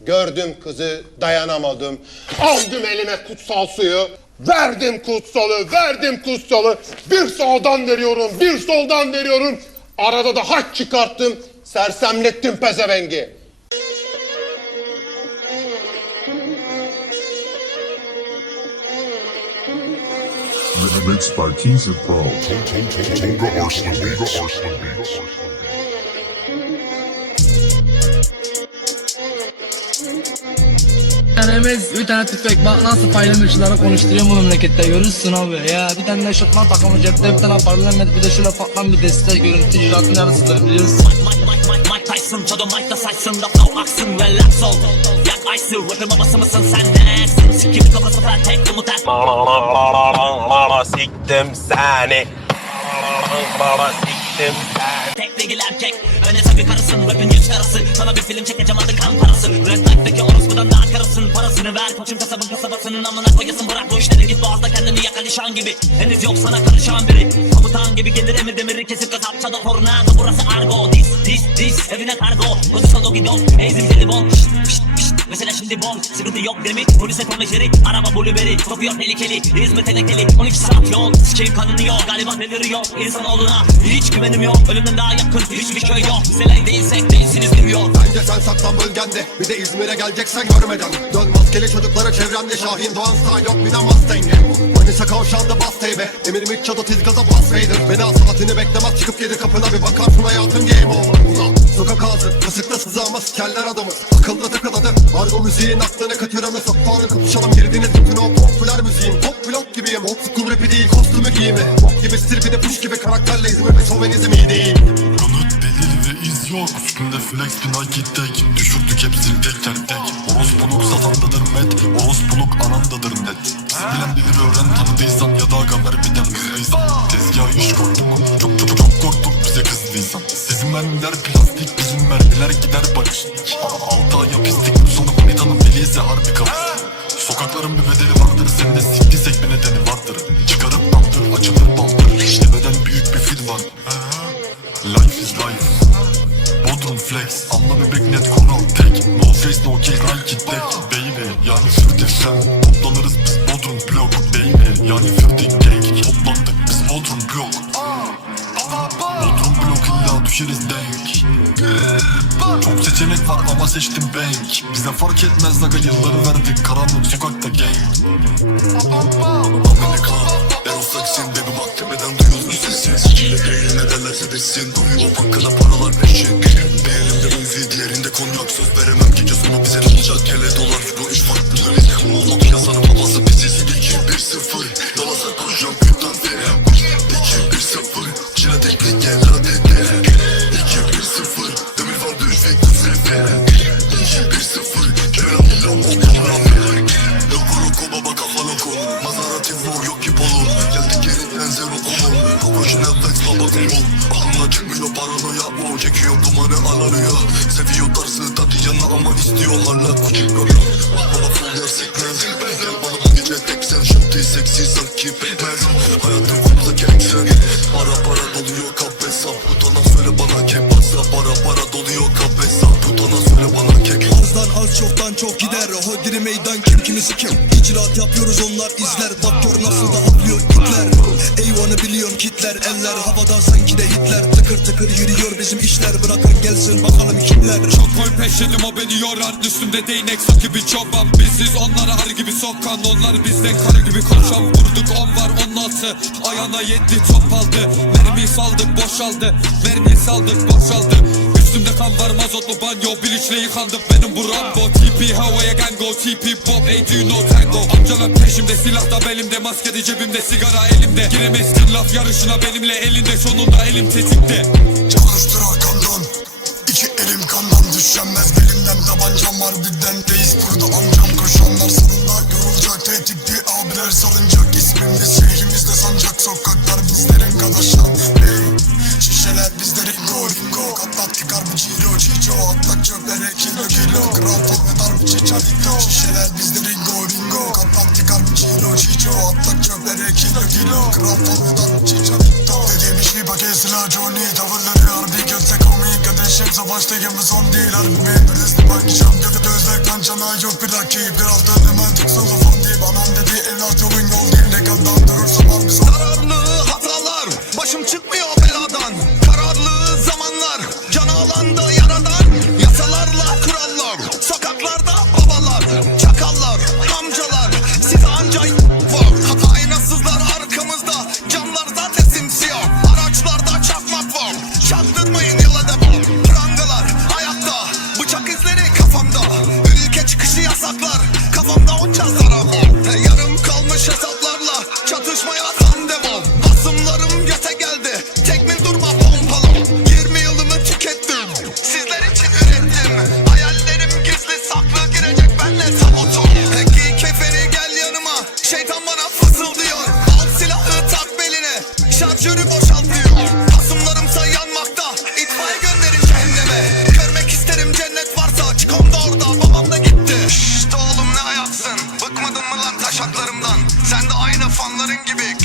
Gördüm kızı dayanamadım. Aldım elime kutsal suyu. Verdim kutsalı, verdim kutsalı. Bir sağdan veriyorum, bir soldan veriyorum. Arada da haç çıkarttım. Sersemlettim pezevengi. Mixed by Teaser Pro. Tolga Arslan Beats. Tanemiz bir tane tüfek bak nasıl paylamışlara konuşturuyor bu memlekette görürsün abi ya bir tane de şutman takımı cepte bir tane parlament bir de şöyle patlan bir destek görüntü icraatın yarısıdır biliyorsun Mike Mike Mike Mike Tyson Çado Mike da saçsın da flow aksın relax ol Yak Ice'ı rap'in babası mısın sen nesin Sikip kafası fel tek umut er Siktim seni. Siktim seni. Değil erkek. Öne tabi karısın rapin yüz karası Sana bir film çekeceğim adı kan parası. Red Knight'taki orospudan daha karısın Parasını ver. Koçum kasabın kasabasının amına koyasın Bırak bu işleri. Git boğazda kendini yak alişan gibi. Henüz yok sana karışan biri. Komutan gibi gelir emir demiri kesip kasap çada tornado Burası argo. Dis dis dis evine kargo. Kuzu ezim telefon Şşt şşt şşt Şimdi bom Sıkıntı yok mi? Polise konuşeri Araba buliberi Kopuyor tehlikeli. Hizmet tenekeli 12 saat yol. Sikeyim kanını yok Galiba deliriyor İnsanoğluna Hiç güvenim yok. Ölümden daha yakın Hiçbir köy yok. Selay değilsek değilsiniz New York. Bence sen saklan bölgende. Bir de İzmir'e geleceksen görmeden. Dön maskeli çocuklara çevremde Şahin Doğan style yok bir de Mustang'e Manisa kavşağında bas teybe Emir Mikçado tiz gaza bas Vader. Bela saatini beklemez çıkıp yedi kapına bir bakarsın hayatın game over. Ulan sokak ağzı Kısıkta sızağımız keller adamız Akılda tıkıladı Argo müziğin aklını kaçıranı Sokağını kapışalım girdiniz bütün o popüler müziğin. Pop vlog gibiyim Old school rapi değil kostümü giyimi Bok gibi stirpi de push gibi karakterle İzmir ve şovenizm iyi değil. Kanıt delil ve iz yok. Üstümde flex bir nakit tek. Düşürdük hepsini teker tek Orospuluk satandadır met. Orospuluk anandadır net. Bilen bilir öğren tanıdıysan Ya da gamer bir dem hızlıysan Tezgah iş korktuk Çok çok çok korktuk bize kızdıysan. Sizin mermiler plastik Mermiler gider barış Altı ay pislik Sonu manitanın deli ise harbi kapısı Sokakların bir bedeli vardır Senin de siktiysek bir nedeni vardır. Çıkarıp bandır açılır bandır İşte beden büyük bir fil var. Life is life. Bodrum flex Anla bebek net koral tek. No face no rank it tek. Baby yani fürdik sen. Toplanırız biz Bodrum blok Baby yani fürdik gang Toplandık biz Bodrum blok. Bodrum blok illa düşeriz denk Çok seçenek var ama seçtim bank. Bize fark etmez aga yılları verdik. Karanlık sokakta gang. Amerika o flexin baby bak tepeden duyuyorsun sesi. Sikiyle değil ne derlerse desin. Duruyor bankada paralar peşin. Beğenimde müziği diğerinde konyak Söz veremem. Gece sonu bize ne olacak? Hele dolar meydan kim kimi sikim İcraat yapıyoruz onlar izler. Bak gör nasıl da atlıyor itler Eyvanı biliyorum kitler. Eller havada sanki de Hitler. Tıkır tıkır yürüyor bizim işler. Bırakın gelsin bakalım kimler. Çok koy peşelim o beni yorar. Üstümde değnek sakı bir çoban. Biziz onlara arı gibi sokan. Onlar bizden karı gibi koşan. Vurduk on var on altı. Ayağına yetti top aldı. Mermiyi saldık boşaldı. Mermiyi saldık boşaldı Üstümde kan var mazotlu banyo Bilinçle yıkandım. Benim bu Rambo TP havaya gango TP pop Ey do you tango. Amcalar peşimde silah da belimde Maskede cebimde sigara elimde. Giremezsin laf yarışına benimle Elinde sonunda elim tetikte. Çalıştır arkamdan İki elim kandan düşemez Elimden tabancam var birden kilo kilo Gram tokne darp çiçadino Şişeler bizde ringo ringo Kapakti kalp çino çiço Atlak çöplere kilo kilo Gram tokne darp çiçadino Dediğim iş bir paket silah Johnny Tavırları harbi gözle komik Ateşim savaşta gemi son değil Harbi memuriz Banki şam gözü gözler kan çanağı yok bir rakip Biraz da romantik solo fon deyip Anam dedi evlat yolun yol değil Ne kadar durursa var bir sorun Başım çıkmıyor. Engeweg.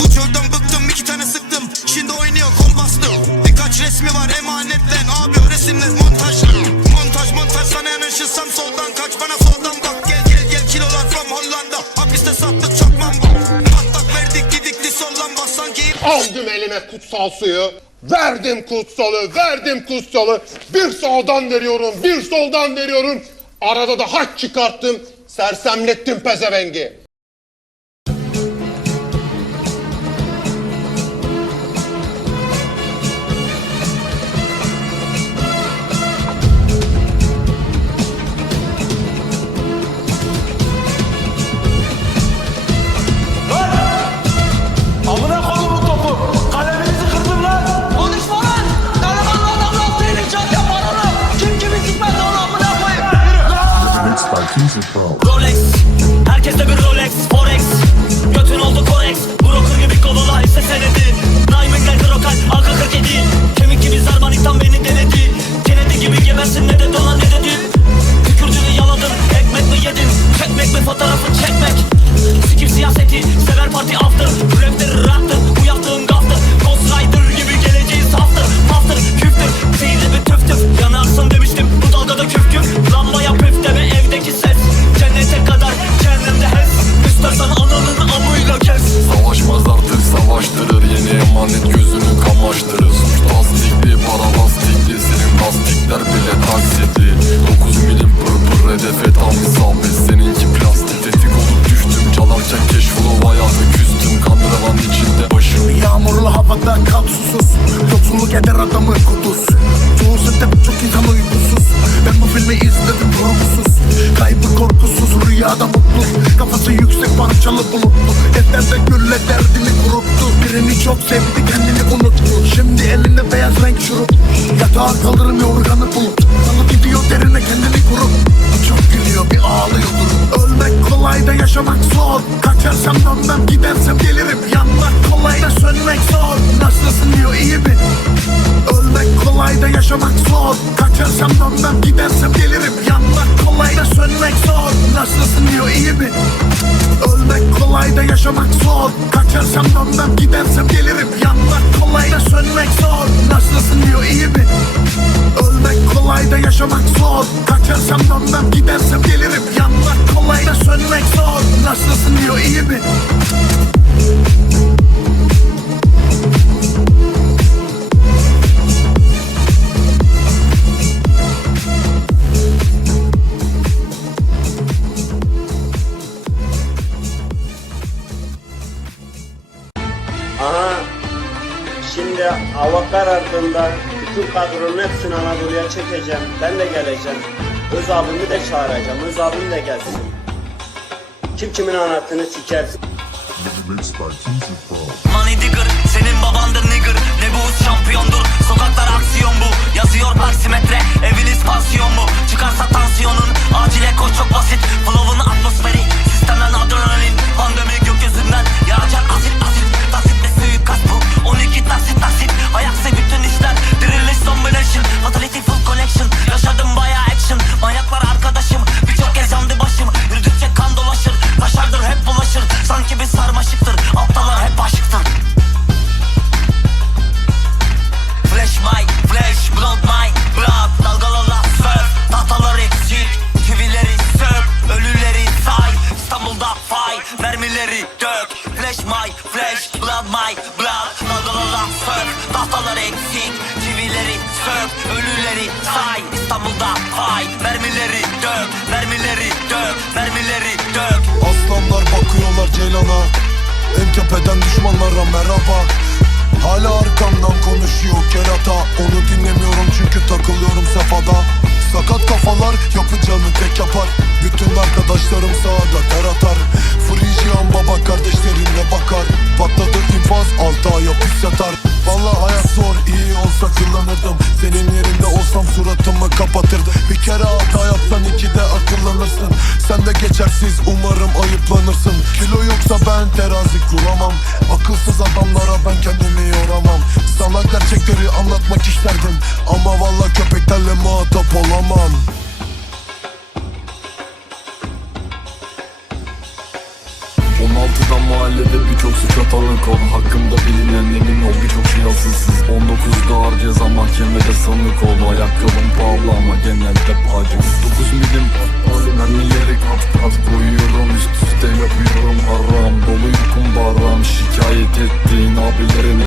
Bu çölden bıktım iki tane sıktım. Şimdi oynuyor kompaslı Birkaç resmi var emanetten. Abi o resimler montajlı. Montaj montaj sana yanaşırsam soldan. Kaç bana soldan bak. Gel gel gel. Kilolar from Hollanda. Hapiste sattık çakmam bak Patlak verdik gidik disollan bak sanki Aldım elime kutsal suyu. Verdim kutsalı, verdim kutsalı. Bir sağdan veriyorum, bir soldan veriyorum. Arada da haç çıkarttım, sersemlettim pezevengi. parçalı bulutlu Yeter de gülle derdini kuruttu. Birini çok sevdi kendini unuttu. Şimdi elinde beyaz renk şurup Yatağa kalırım yorganı bulut. Salı gidiyor derine kendini kurup. Çok gülüyor bir ağlıyor durup Ölmek kolay da yaşamak zor. Kaçarsam dönmem gidersem gelirim. Yanmak kolay da sönmek zor. Nasılsın diyor iyi mi? Ölmek kolay da yaşamak zor. Kaçarsam dönmem gidersem gelirim. Yanmak kolay da sönmek zor. Nasılsın diyor iyi mi? yaşamak zor. Kaçarsam dönmem gidersem gelirim. Yanmak kolay da sönmek zor. Nasılsın diyor iyi mi? Ölmek kolay da yaşamak zor. Kaçarsam dönmem gidersem gelirim. Yanmak kolay da sönmek zor. Nasılsın diyor iyi mi? Şimdi hava karardığında bütün kadronun hepsini Anadolu'ya çekeceğim. Ben de geleceğim. Öz abimi de çağıracağım. Öz abim de gelsin. Kim kimin anahtarını sikersin. Money digger, senin babandır nigger Ne bu şampiyondur, sokaklar aksiyon bu Yazıyor parsimetre, eviniz pansiyon mu Çıkarsa tansiyonun Ceylan'a En tepeden düşmanlara merhaba. Hala arkamdan konuşuyor kerata. Onu dinlemiyorum çünkü takılıyorum sefada Sakat kafalar yapacağını tek yapar. Bütün arkadaşlarım sağda ter atar. Frijian baba kardeşlerine bakar. Patladı infaz altı ay hapis yatar. Valla hayat zor iyi olsa kullanırdım. Senin yerinde olsam suratımı kapatırdı Bir kere hata yapsan iki de akıllanırsın. Sen de geçersiz umarım Burada mahallede birçok suç atanın kol Hakkımda bilinenlerin ol birçok şey asılsız 19'da ağır ceza mahkemede sanık oldu Ayakkabım pahalı ama genelde pahalı 9 milim mermileri kat kat koyuyorum. Üst üste yapıyorum haram. Dolu yukum baram Şikayet ettiğin abilerin